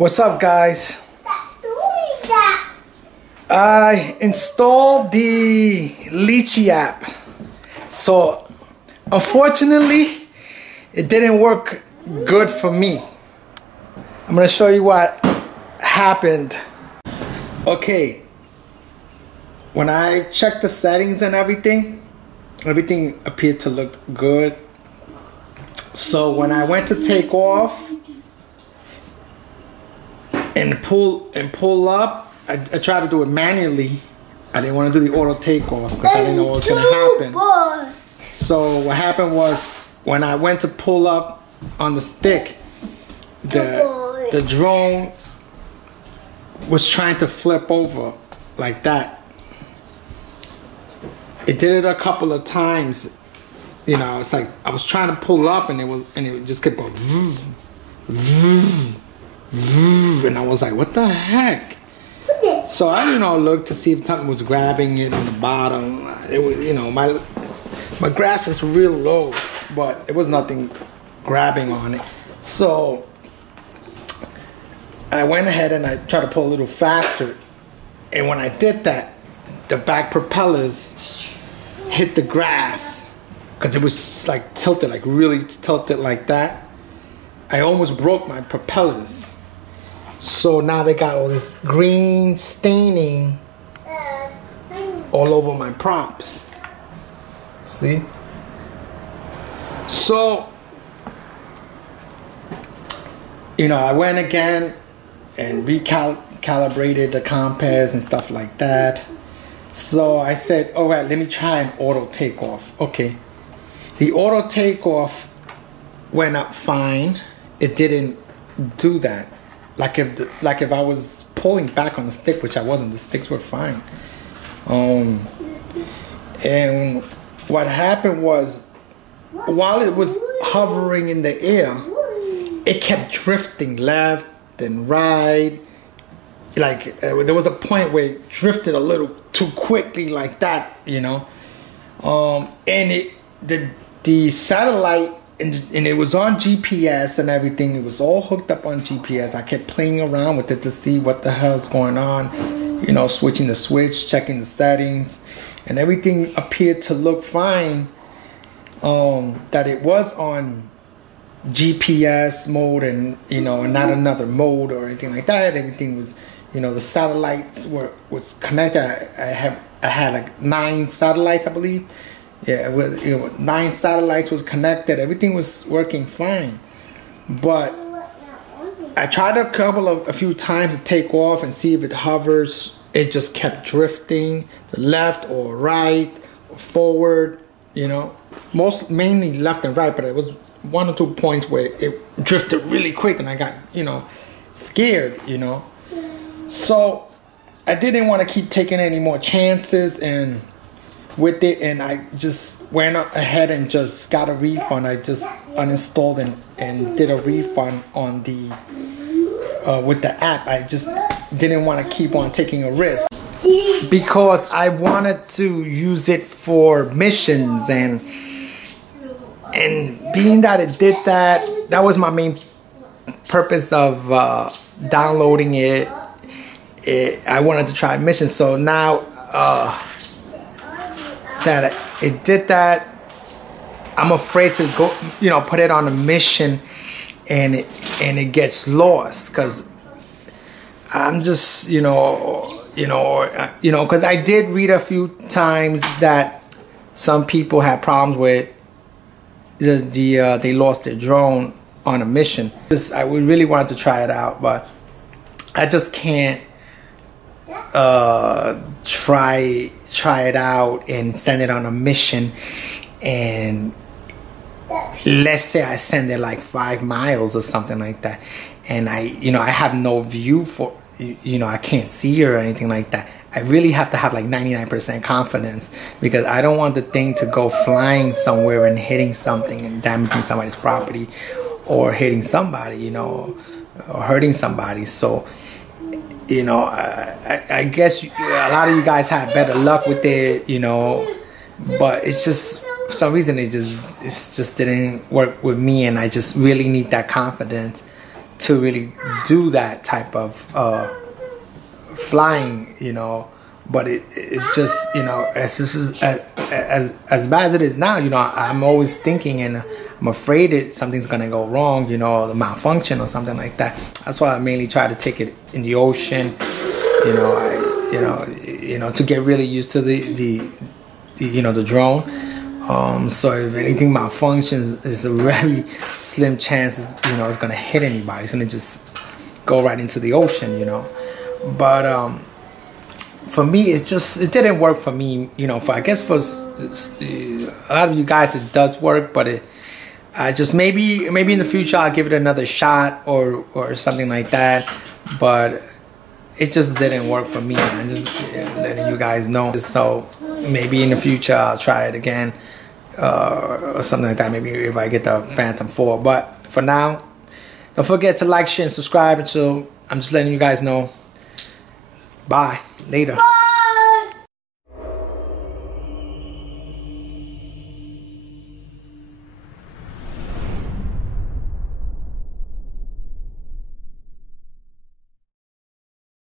What's up, guys? I installed the Litchi app. So unfortunately it didn't work good for me. I'm gonna show you what happened. Okay, when I checked the settings and everything appeared to look good. So when I went to take off and pull up, I tried to do it manually. I didn't want to do the auto takeoff because I didn't know what was going to happen. So what happened was when I went to pull up on the stick, the drone was trying to flip over like that. It did it a couple of times. You know, it's like I was trying to pull up and it just kept going vroom, vroom, vroom, and I was like, what the heck? So I, looked to see if something was grabbing it on the bottom. It was, my grass is real low, but it was nothing grabbing on it. So I went ahead and I tried to pull a little faster. And when I did that, the back propellers hit the grass because it was like tilted, like really tilted like that. I almost broke my propellers. So now they got all this green staining all over my props. See? So, I went again and recalibrated the compass and stuff like that. So I said, all right, let me try an auto takeoff. Okay. The auto takeoff went up fine. It didn't do that. Like if I was pulling back on the stick, which I wasn't, the sticks were fine. And what happened was, while it was hovering in the air, it kept drifting left and right. Like there was a point where it drifted a little too quickly, like that, And the satellite. And it was on GPS and everything. It was all hooked up on GPS. I kept playing around with it to see what the hell's going on. Switching the switch, checking the settings. And everything appeared to look fine. That it was on GPS mode and, and not another mode or anything like that. Everything was, the satellites was connected. I had like 9 satellites, I believe. Yeah, with 9 satellites was connected. Everything was working fine, but I tried a few times to take off and see if it hovers. It just kept drifting to left or right or forward. Mainly left and right, but it was 1 or 2 points where it drifted really quick, and I got scared. So I didn't want to keep taking any more chances and with it, and I just went ahead and just got a refund. I just uninstalled and did a refund on the with the app. I just didn't want to keep on taking a risk because I wanted to use it for missions, and being that it did that was my main purpose of downloading it. I wanted to try missions, so now that it did that, I'm afraid to go, put it on a mission and it gets lost, because I'm just, because I did read a few times that some people had problems with they lost their drone on a mission. I really wanted to try it out, but I just can't try it out and send it on a mission, and let's say I send it like 5 miles or something like that, and I have no view for, I can't see her or anything like that. I really have to have like 99% confidence, because I don't want the thing to go flying somewhere and hitting something and damaging somebody's property, or hitting somebody, or hurting somebody. So I guess a lot of you guys have better luck with it, but it's just, for some reason, it just didn't work with me, and I just really need that confidence to really do that type of flying, you know. But it's just, you know, as bad as it is now, you know, I'm always thinking and I'm afraid something's gonna go wrong, you know, the malfunction or something like that. That's why I mainly try to take it in the ocean, you know, to get really used to the you know, the drone. So if anything malfunctions, it's a very slim chance, you know, it's gonna hit anybody. It's gonna just go right into the ocean, you know. But for me, it didn't work for me, you know. I guess for a lot of you guys, it does work, but I just maybe in the future I'll give it another shot or something like that. But it just didn't work for me. I'm just letting you guys know. So maybe in the future I'll try it again or something like that. Maybe if I get the Phantom 4. But for now, don't forget to like, share, and subscribe. And so I'm just letting you guys know. Bye. Later.